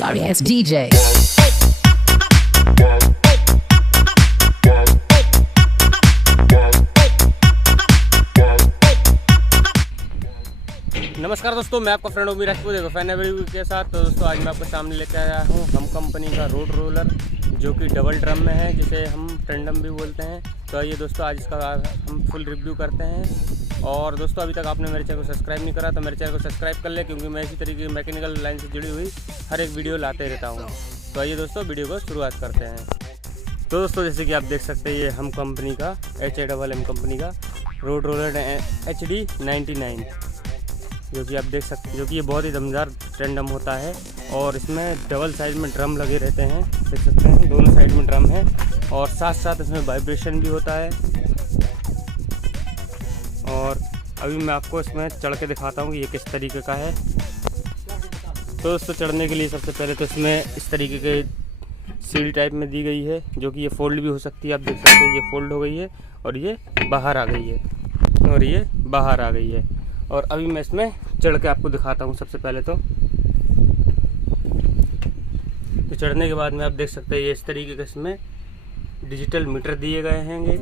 Sorry ass DJ. नमस्कार दोस्तों, मैं आपका फ्रेंड उम्मीद राजपूत देखो फैन रिव्यू के साथ। तो दोस्तों आज मैं आपके सामने लेकर आया हूँ हम कंपनी का रोड रोलर, जो कि डबल ड्रम में है, जिसे हम टेंडम भी बोलते हैं। तो आइए दोस्तों आज इसका हम फुल रिव्यू करते हैं। और दोस्तों अभी तक आपने मेरे चैनल को सब्सक्राइब नहीं करा तो मेरे चैनल को सब्सक्राइब कर ले, क्योंकि मैं इसी तरीके की मैकेनिकल लाइन से जुड़ी हुई हर एक वीडियो लाते रहता हूँ। तो आइए दोस्तों वीडियो को शुरुआत करते हैं। तो दोस्तों जैसे कि आप देख सकते हैं, ये हम कंपनी का HAMM कंपनी का रोड रोलर HD 99, जो कि आप देख सकते हैं, जो कि ये बहुत ही दमदार टेंडम होता है। और इसमें डबल साइड में ड्रम लगे रहते हैं, देख सकते हैं दोनों साइड में ड्रम है। और साथ साथ इसमें वाइब्रेशन भी होता है। और अभी मैं आपको इसमें चढ़ के दिखाता हूँ कि ये किस तरीके का है। तो दोस्तों चढ़ने के लिए सबसे पहले तो इसमें इस तरीके के सीढ़ी टाइप में दी गई है, जो कि ये फोल्ड भी हो सकती है। आप देख सकते हैं ये फोल्ड हो गई है और ये बाहर आ गई है, और ये बाहर आ गई है। और अभी मैं इसमें चढ़ के आपको दिखाता हूँ। सबसे पहले तो चढ़ने के बाद में आप देख सकते हैं ये इस तरीके के इसमें डिजिटल मीटर दिए गए हैं,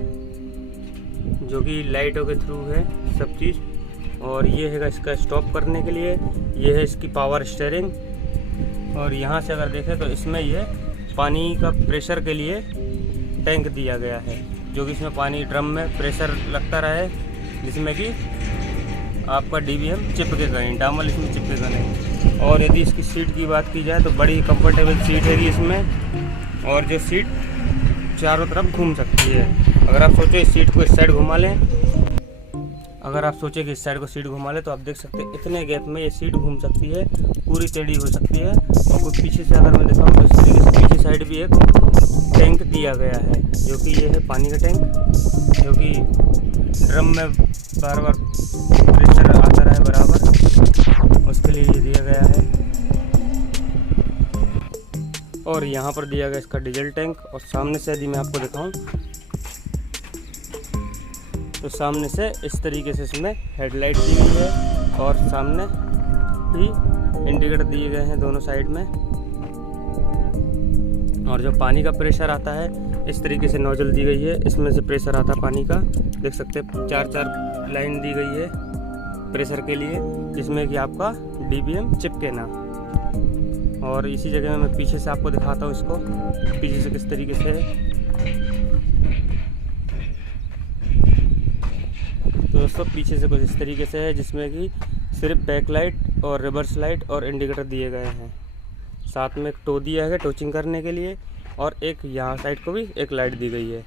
जो कि लाइटों के थ्रू है सब चीज़। और ये है इसका स्टॉप करने के लिए, ये है इसकी पावर स्टीयरिंग। और यहाँ से अगर देखें तो इसमें ये पानी का प्रेशर के लिए टैंक दिया गया है, जो कि इसमें पानी ड्रम में प्रेशर लगता रहे, जिसमें कि आपका DBM चिपकेगा नहीं, डामल इसमें चिपकेगा नहीं। और यदि इसकी सीट की बात की जाए तो बड़ी कंफर्टेबल सीट है इसमें, और जो सीट चारों तरफ घूम सकती है। अगर आप सोचो इस सीट को इस साइड घुमा लें, अगर आप सोचें कि इस साइड को सीट घुमा लें, तो आप देख सकते हैं इतने गैप में ये सीट घूम सकती है, पूरी टेढ़ी हो सकती है। और कुछ पीछे से अगर मैं दिखाऊँ तो इस तरीके से पीछे साइड भी एक टैंक दिया गया है, जो कि ये है पानी का टैंक, जो कि ड्रम में बार बार प्रेशर आता रहे बराबर, उसके लिए ये दिया गया है। और यहाँ पर दिया गया इसका डीजल टैंक। और सामने से यदि मैं आपको दिखाऊं तो सामने से इस तरीके से इसमें हेडलाइट दी गई है, और सामने भी इंडिकेटर दिए गए हैं दोनों साइड में। और जो पानी का प्रेशर आता है, इस तरीके से नोजल दी गई है, इसमें से प्रेशर आता है पानी का, देख सकते हैं चार लाइन दी गई है प्रेशर के लिए, जिसमें कि आपका DBM चिपके ना। और इसी जगह में मैं पीछे से आपको दिखाता हूँ इसको, पीछे से किस तरीके से है। तो दोस्तों पीछे से कुछ इस तरीके से है, जिसमें कि सिर्फ बैक लाइट और रिवर्स लाइट और इंडिकेटर दिए गए हैं। साथ में एक टो दिया है टोचिंग करने के लिए, और एक यहाँ साइड को भी एक लाइट दी गई है।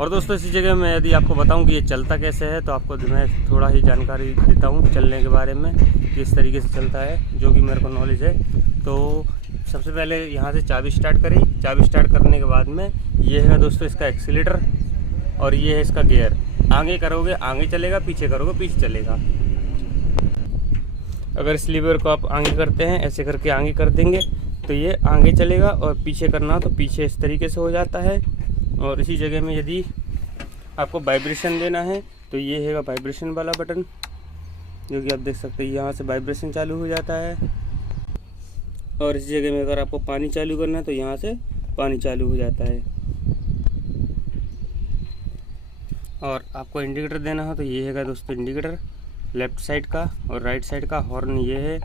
और दोस्तों इसी जगह मैं यदि आपको बताऊं कि ये चलता कैसे है, तो आपको मैं थोड़ा ही जानकारी देता हूं चलने के बारे में, किस तरीके से चलता है, जो कि मेरे को नॉलेज है। तो सबसे पहले यहाँ से चाबी स्टार्ट करी, चाबी स्टार्ट करने के बाद में ये है दोस्तों इसका एक्सीलेटर, और ये है इसका गियर। आगे करोगे आगे चलेगा, पीछे करोगे पीछे चलेगा। अगर इस लीवर को आप आगे करते हैं, ऐसे करके आगे कर देंगे तो ये आगे चलेगा, और पीछे करना तो पीछे इस तरीके से हो जाता है। और इसी जगह में यदि आपको वाइब्रेशन देना है तो ये है वाइब्रेशन वाला बटन, जो कि आप देख सकते हैं यहाँ से वाइब्रेशन चालू हो जाता है। और इस जगह में अगर आपको पानी चालू करना है तो यहाँ से पानी चालू हो जाता है। और आपको इंडिकेटर देना हो तो ये है दोस्तों इंडिकेटर लेफ़्ट साइड का, और राइट साइड का हॉर्न ये है,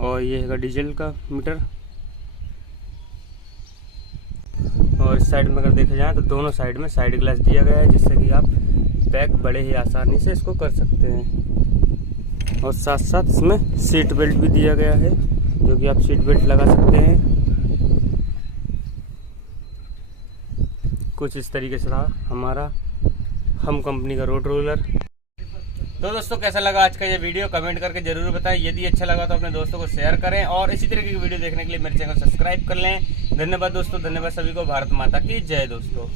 और ये है डीजल का मीटर। और इस साइड में अगर देखा जाए तो दोनों साइड में साइड ग्लास दिया गया है, जिससे कि आप बैक बड़े ही आसानी से इसको कर सकते हैं। और साथ साथ इसमें सीट बेल्ट भी दिया गया है, जो कि आप सीट बेल्ट लगा सकते हैं। कुछ इस तरीके से था हमारा हम कंपनी का रोड रोलर। तो दोस्तों कैसा लगा आज का ये वीडियो, कमेंट करके जरूर बताएं। यदि अच्छा लगा तो अपने दोस्तों को शेयर करें, और इसी तरीके की वीडियो देखने के लिए मेरे चैनल को सब्सक्राइब कर लें। धन्यवाद दोस्तों, धन्यवाद सभी को। भारत माता की जय दोस्तों।